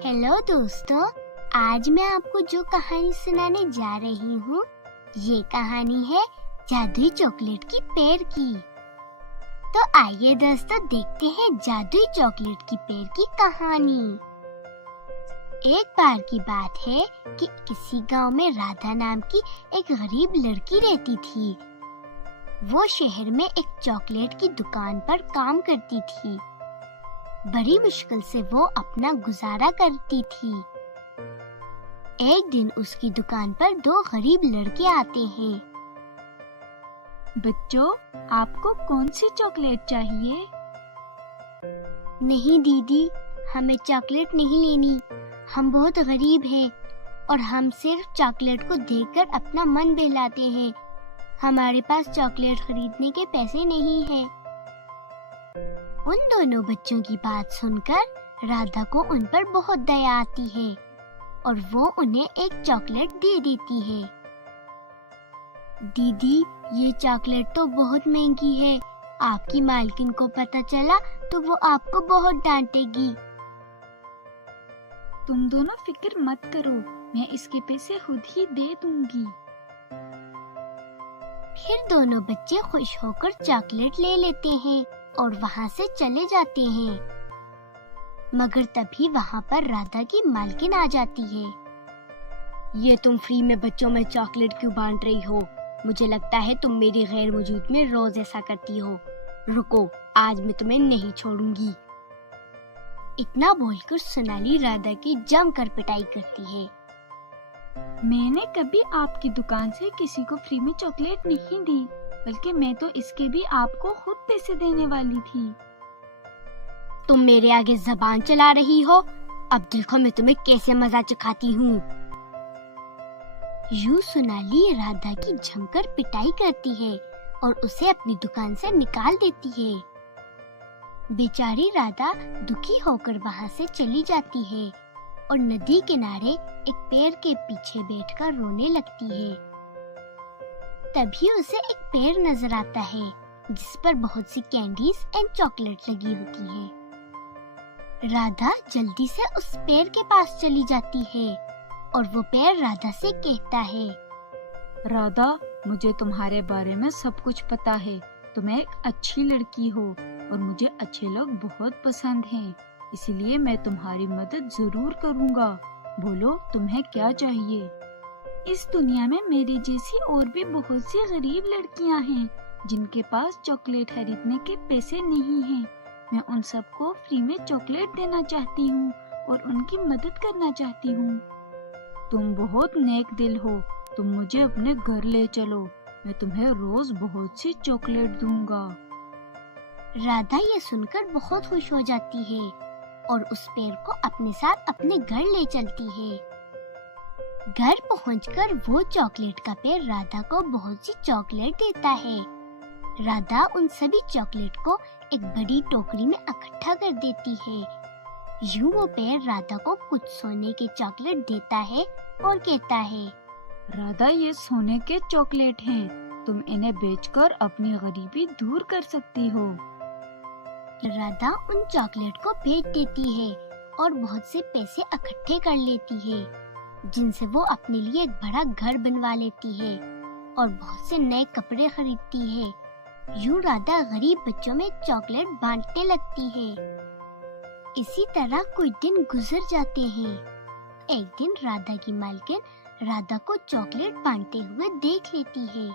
Hello दोस्तों, आज मैं आपको जो कहानी सुनाने जा रही हूँ, ये कहानी है जादुई चॉकलेट की पेड़ की। तो आइए दोस्तों देखते हैं जादुई चॉकलेट की पेड़ की कहानी। एक बार की बात है कि किसी गांव में राधा नाम की एक गरीब लड़की रहती थी। वो शहर में एक चॉकलेट की दुकान पर काम करती थी। बड़ी मुश्किल से वो अपना गुजारा करती थी। एक दिन उसकी दुकान पर दो गरीब लड़के आते हैं। बच्चों, आपको कौन सी चॉकलेट चाहिए? नहीं दीदी, हमें चॉकलेट नहीं लेनी। हम बहुत गरीब हैं और हम सिर्फ चॉकलेट को देखकर अपना मन बहलाते हैं। हमारे पास चॉकलेट खरीदने के पैसे नहीं हैं। उन दोनों बच्चों की बात सुनकर राधा को उन पर बहुत दया आती है और वो उन्हें एक चॉकलेट दे देती है। दीदी, ये चॉकलेट तो बहुत महंगी है। आपकी मालकिन को पता चला तो वो आपको बहुत डांटेगी। तुम दोनों फिक्र मत करो, मैं इसके पैसे खुद ही दे दूंगी। फिर दोनों बच्चे खुश होकर चॉकलेट ले लेते हैं और वहाँ से चले जाते हैं। मगर तभी वहाँ पर राधा की मालकिन आ जाती है। ये तुम फ्री में बच्चों में चॉकलेट क्यों बांट रही हो? मुझे लगता है तुम मेरी गैर मौजूद में रोज ऐसा करती हो। रुको, आज मैं तुम्हें नहीं छोड़ूंगी। इतना बोलकर सोनाली राधा की जमकर पिटाई करती है। मैंने कभी आपकी दुकान से किसी को फ्री में चॉकलेट नहीं दी, बल्कि मैं तो इसके भी आपको खुद पैसे देने वाली थी। तुम मेरे आगे जबान चला रही हो। अब देखो मैं तुम्हें कैसे मजा चखाती हूँ। यूं सोनाली राधा की जमकर पिटाई करती है और उसे अपनी दुकान से निकाल देती है। बेचारी राधा दुखी होकर वहाँ से चली जाती है और नदी किनारे एक पेड़ के पीछे बैठकर रोने लगती है। तभी उसे एक पेड़ नजर आता है जिस पर बहुत सी कैंडीज एंड चॉकलेट लगी होती है। राधा जल्दी से उस पेड़ के पास चली जाती है और वो पेड़ राधा से कहता है, राधा, मुझे तुम्हारे बारे में सब कुछ पता है। तुम एक अच्छी लड़की हो और मुझे अच्छे लोग बहुत पसंद हैं, इसलिए मैं तुम्हारी मदद जरूर करूँगा। बोलो, तुम्हें क्या चाहिए? इस दुनिया में मेरी जैसी और भी बहुत सी गरीब लड़कियां हैं जिनके पास चॉकलेट खरीदने के पैसे नहीं हैं। मैं उन सबको फ्री में चॉकलेट देना चाहती हूँ और उनकी मदद करना चाहती हूँ। तुम बहुत नेक दिल हो, तुम मुझे अपने घर ले चलो, मैं तुम्हें रोज बहुत सी चॉकलेट दूंगा। राधा ये सुनकर बहुत खुश हो जाती है और उस पेड़ को अपने साथ अपने घर ले चलती है। घर पहुंचकर वो चॉकलेट का पेड़ राधा को बहुत सी चॉकलेट देता है। राधा उन सभी चॉकलेट को एक बड़ी टोकरी में इकट्ठा कर देती है। यूं वो पेड़ राधा को कुछ सोने के चॉकलेट देता है और कहता है, राधा, ये सोने के चॉकलेट हैं, तुम इन्हें बेचकर अपनी गरीबी दूर कर सकती हो। राधा उन चॉकलेट को बेच देती है और बहुत से पैसे इकट्ठे कर लेती है, जिनसे वो अपने लिए एक बड़ा घर बनवा लेती है और बहुत से नए कपड़े खरीदती है। यूं राधा गरीब बच्चों में चॉकलेट बांटने लगती है। इसी तरह कुछ दिन गुजर जाते हैं। एक दिन राधा की मालकिन राधा को चॉकलेट बांटते हुए देख लेती है।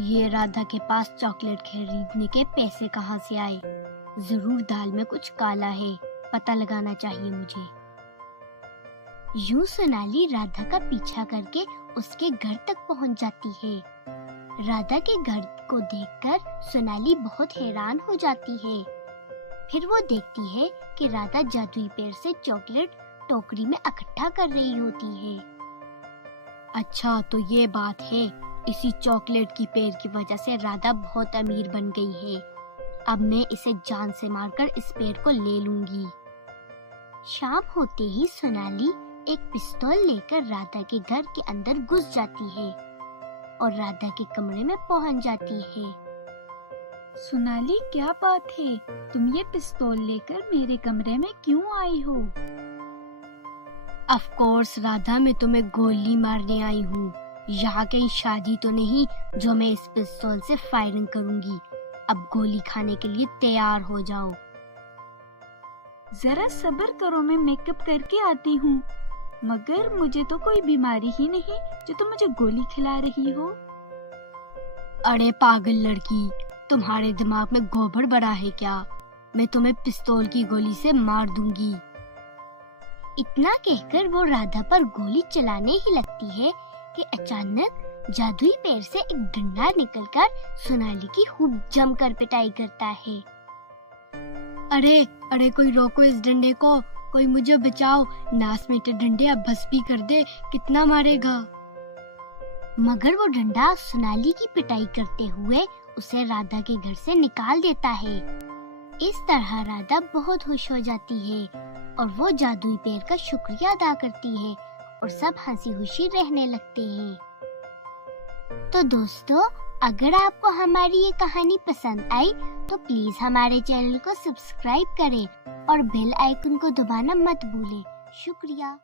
ये राधा के पास चॉकलेट खरीदने के पैसे कहाँ से आए? जरूर दाल में कुछ काला है, पता लगाना चाहिए मुझे। यूं सोनाली राधा का पीछा करके उसके घर तक पहुंच जाती है। राधा के घर को देखकर सोनाली बहुत हैरान हो जाती है। फिर वो देखती है कि राधा जादुई पेड़ से चॉकलेट टोकरी में इकट्ठा कर रही होती है। अच्छा, तो ये बात है। इसी चॉकलेट की पेड़ की वजह से राधा बहुत अमीर बन गई है। अब मैं इसे जान से मारकर इस पेड़ को ले लूंगी। शाम होते ही सोनाली एक पिस्तौल लेकर राधा के घर के अंदर घुस जाती है और राधा के कमरे में पहुंच जाती है। सोनाली, क्या बात है? तुम ये पिस्तौल लेकर मेरे कमरे में क्यों आई हो? ऑफ कोर्स राधा, मैं तुम्हें गोली मारने आई हूँ। यहाँ कहीं शादी तो नहीं जो मैं इस पिस्तौल से फायरिंग करूंगी। अब गोली खाने के लिए तैयार हो जाओ। जरा सब्र करो, मैं मेकअप करके आती हूँ। मगर मुझे तो कोई बीमारी ही नहीं जो तुम मुझे गोली खिला रही हो। अरे पागल लड़की, तुम्हारे दिमाग में गोबर भरा है क्या? मैं तुम्हें पिस्तौल की गोली से मार दूंगी। इतना कहकर वो राधा पर गोली चलाने ही लगती है कि अचानक जादुई पैर से एक डंडा निकलकर सोनाली की खूब जमकर पिटाई करता है। अरे अरे, कोई रोको इस डंडे को, कोई मुझे बचाओ। नास में डंडे अब बस भी कर दे, कितना मारेगा। मगर वो डंडा सोनाली की पिटाई करते हुए उसे राधा के घर से निकाल देता है। इस तरह राधा बहुत खुश हो जाती है और वो जादुई पैर का शुक्रिया अदा करती है और सब हंसी खुशी रहने लगते हैं। तो दोस्तों, अगर आपको हमारी ये कहानी पसंद आई तो प्लीज हमारे चैनल को सब्सक्राइब करें और बेल आइकन को दबाना मत भूलें। शुक्रिया।